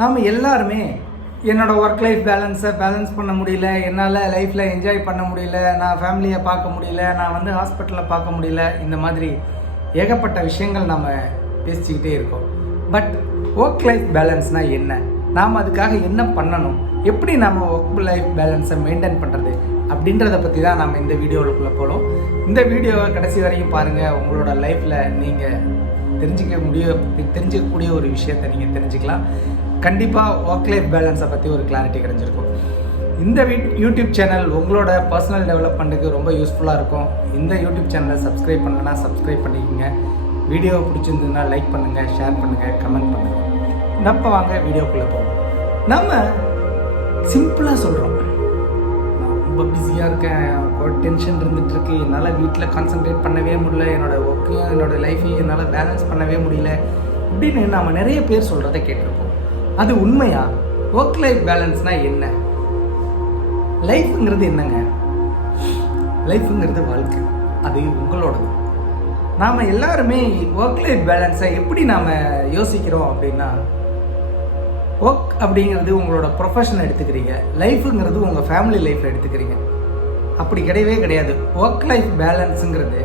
நாம் எல்லாருமே என்னோடய ஒர்க் லைஃப் பேலன்ஸ் பண்ண முடியல, என்னால் லைஃப்பில் என்ஜாய் பண்ண முடியல, நான் ஃபேமிலியை பார்க்க முடியல, நான் வந்து ஹாஸ்பிட்டலில் பார்க்க முடியல, இந்த மாதிரி ஏகப்பட்ட விஷயங்கள் நம்ம பேசிக்கிட்டே இருக்கோம். பட் ஒர்க் லைஃப் பேலன்ஸ்னால் என்ன, நாம் அதுக்காக என்ன பண்ணணும், எப்படி நம்ம ஒர்க் லைஃப் பேலன்ஸை மெயின்டைன் பண்ணுறது அப்படின்றத பற்றி தான் நம்ம இந்த வீடியோவுக்குள்ளே போகிறோம். இந்த வீடியோவை கடைசி வரைக்கும் பாருங்கள். உங்களோட லைஃப்பில் நீங்கள் தெரிஞ்சிக்கக்கூடிய ஒரு விஷயத்தை நீங்கள் தெரிஞ்சுக்கலாம். கண்டிப்பாக ஒர்க் லைஃப் பேலன்ஸை பற்றி ஒரு கிளாரிட்டி கிடைச்சிருக்கும். இந்த யூடியூப் சேனல் உங்களோட பர்சனல் டெவலப்மெண்ட்டுக்கு ரொம்ப யூஸ்ஃபுல்லாக இருக்கும். இந்த யூடியூப் சேனலை சப்ஸ்கிரைப் பண்ணலன்னா சப்ஸ்கிரைப் பண்ணிக்கோங்க. வீடியோ பிடிச்சிருந்ததுன்னா லைக் பண்ணுங்கள், ஷேர் பண்ணுங்கள், கமெண்ட் பண்ணுங்கள். நம்ம வாங்க வீடியோக்குள்ளே போவோம். நம்ம சிம்பிளாக சொல்கிறோம், நான் ரொம்ப பிஸியாக இருக்கேன், ஒரு டென்ஷன் இருந்துகிட்ருக்கு, என்னால் வீட்டில் கான்சன்ட்ரேட் பண்ணவே முடியல, என்னோடய ஒர்க்கையும் என்னோடய லைஃப்பையும் என்னால் பேலன்ஸ் பண்ணவே முடியல அப்படின்னு நம்ம நிறைய பேர் சொல்கிறத கேட்டிருப்போம். அது உண்மையா? ஒர்க் லைஃப் பேலன்ஸ்னால் என்ன? லைஃப்ங்கிறது என்னங்க? லைஃப்ங்கிறது வாழ்க்கை, அது உங்களோடது. நாம் எல்லாருமே ஒர்க் லைஃப் பேலன்ஸை எப்படி நாம் யோசிக்கிறோம் அப்படின்னா, ஒர்க் அப்படிங்கிறது உங்களோட ப்ரொஃபஷனை எடுத்துக்கிறீங்க, லைஃபுங்கிறது உங்கள் ஃபேமிலி லைஃப்பை எடுத்துக்கிறீங்க. அப்படி கிடையவே கிடையாது. ஒர்க் லைஃப் பேலன்ஸுங்கிறது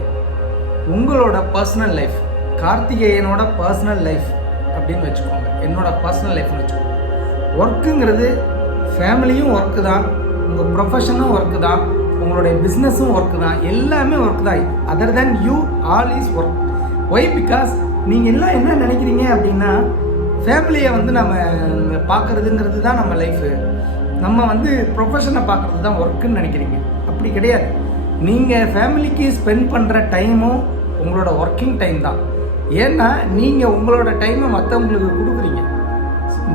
உங்களோட பர்சனல் லைஃப், கார்த்திகேயனோட பர்சனல் லைஃப் அப்படின்னு வச்சுக்கோங்க, என்னோட பர்சனல் லைஃப்னு வச்சுக்கோங்க. ஒர்க்குங்கிறது ஃபேமிலியும் ஒர்க்கு தான், உங்கள் ப்ரொஃபஷனும் ஒர்க்கு தான், உங்களுடைய பிஸ்னஸும் ஒர்க்கு தான், எல்லாமே ஒர்க் தான். Other then you all is work. Why? Because நீங்கள் எல்லாம் என்ன நினைக்கிறீங்க அப்படின்னா, ஃபேமிலியை வந்து நம்ம பார்க்குறதுங்கிறது தான் நம்ம லைஃபு, நம்ம வந்து ப்ரொஃபஷனை பார்க்குறது தான் ஒர்க்குன்னு நினைக்கிறீங்க. அப்படி கிடையாது. நீங்கள் ஃபேமிலிக்கு ஸ்பெண்ட் பண்ணுற டைமும் உங்களோட ஒர்க்கிங் டைம் தான். ஏன்னா நீங்கள் உங்களோட டைமை மற்றவங்களுக்கு கொடுக்குறீங்க.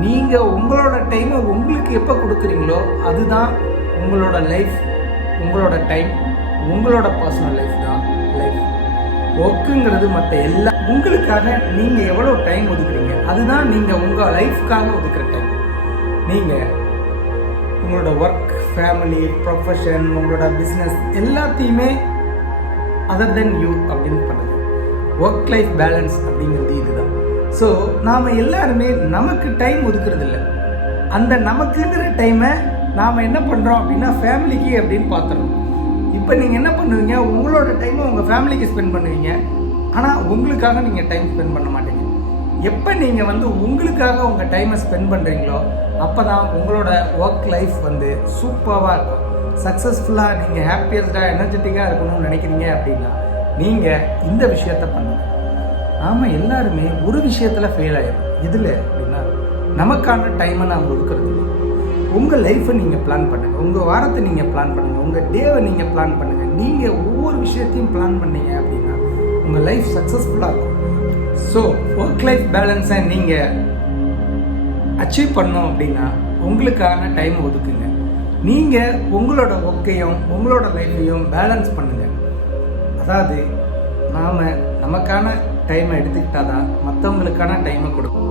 நீங்கள் உங்களோட டைமை உங்களுக்கு எப்போ கொடுக்குறீங்களோ அதுதான் உங்களோட லைஃப், உங்களோட டைம், உங்களோட பர்சனல் லைஃப் தான் லைஃப். ஒர்க்குங்கிறது மற்ற எல்லா உங்களுக்காக நீங்கள் எவ்வளோ டைம் ஒதுக்குறீங்க அதுதான் நீங்கள் உங்கள் லைஃப்காக ஒதுக்குற டைம். நீங்கள் உங்களோட ஒர்க், ஃபேமிலி, ப்ரொஃபஷன், உங்களோட பிஸ்னஸ் எல்லாத்தையுமே அதர் தென் யூ அப்படின்னு பண்ணுது. ஒர்க் லைஃப் பேலன்ஸ் அப்படிங்கிறது இதுதான். ஸோ நாம் எல்லாருமே நமக்கு டைம் ஒதுக்குறது இல்லை. அந்த நமக்குங்கிற டைமை நாம் என்ன பண்ணுறோம் அப்படின்னா ஃபேமிலிக்கு அப்படின்னு பார்த்துறோம். இப்போ நீங்கள் என்ன பண்ணுவீங்க, உங்களோட டைமை உங்கள் ஃபேமிலிக்கு ஸ்பெண்ட் பண்ணுவீங்க, ஆனால் உங்களுக்காக நீங்கள் டைம் ஸ்பெண்ட் பண்ண மாட்டீங்க. எப்போ நீங்கள் வந்து உங்களுக்காக உங்கள் டைமை ஸ்பெண்ட் பண்ணுறீங்களோ அப்போ தான் உங்களோட ஒர்க் லைஃப் வந்து சூப்பராக இருக்கும், சக்ஸஸ்ஃபுல்லாக, நீங்கள் ஹாப்பியஸ்டாக, எனர்ஜெட்டிக்காக இருக்கணும்னு நினைக்கிறீங்க அப்படின்னா நீங்கள் இந்த விஷயத்தை பண்ணுங்க. நாம் எல்லாருமே ஒரு விஷயத்தில் ஃபெயில் ஆகிடும். இதில் அப்படின்னா நமக்கான டைமை நாம் ஒதுக்குறது. உங்கள் லைஃப்பை நீங்கள் பிளான் பண்ணுங்கள், உங்கள் வாரத்தை நீங்கள் பிளான் பண்ணுங்கள், உங்கள் டேவை நீங்கள் பிளான் பண்ணுங்கள். நீங்கள் ஒவ்வொரு விஷயத்தையும் பிளான் பண்ணீங்க அப்படின்னா உங்கள் லைஃப் சக்ஸஸ்ஃபுல்லாக இருக்கும். ஸோ ஒர்க் லைஃப் பேலன்ஸை நீங்கள் அச்சீவ் பண்ணோம் அப்படின்னா உங்களுக்கான டைம் ஒதுக்குங்க. நீங்கள் உங்களோட ஒர்க்கையும் உங்களோட லைஃப்பையும் பேலன்ஸ் பண்ணுங்கள். அதாவது நாம் நமக்கான டைமை எடுத்துக்கிட்டால் தான் மற்றவங்களுக்கான டைமை கொடுக்கும்.